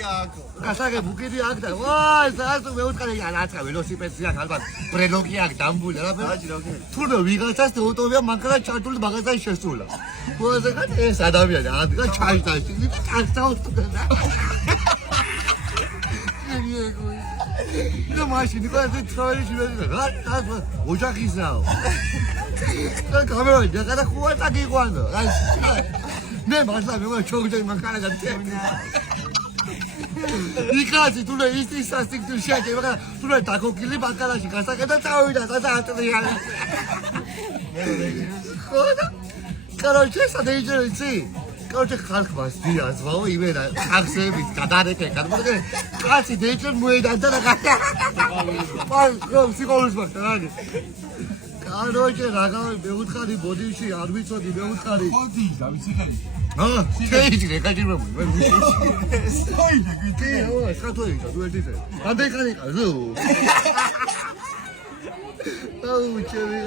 გასაგებ უკიდი აქ და ვაი საერთოდ მე უთხარი რაცა ველოსიპედია ალბათ ბრელოკი აქ დამბული რა თუნდაც ვიღაცას უტოვია მანქანა ჩართული მაგაზან შესულა მოაზეგან ეს ადამიანი ადგა ჩაიჭდა ტანსაოს და და მაშინ იყვნენ ტროილი შეიძლება რა ოჯახისაო და გამერა და ხუა წაგიყვანო მე მართლა მე ჩოგდე მანქანა გადაჭემინა იქაცი თუნე ის სასტიკი შეჭე მაგრამ თუნე დაკოკილი მანქანაში გასაკეთა წავიდა სასაატრიანი ხოდა короче სადეიჯერიცი короче ხალხმა ზიაზვაო იმენა ახსებით გადარეკე გადმოგე კაცი დეიჯერ მოედანდა და პალ რომ სიკოლოს მაგარი короче რაღაცა მეუთხარი ბოდიში არ ვიცოდი მეუთხარი ბოდი და ვიცი ხარი შეიჭრე გაჭირებული მე სოიდა გიტე სათოი და თუ ერთიზე ამდენ ხანი ყაზო აუ ჩემი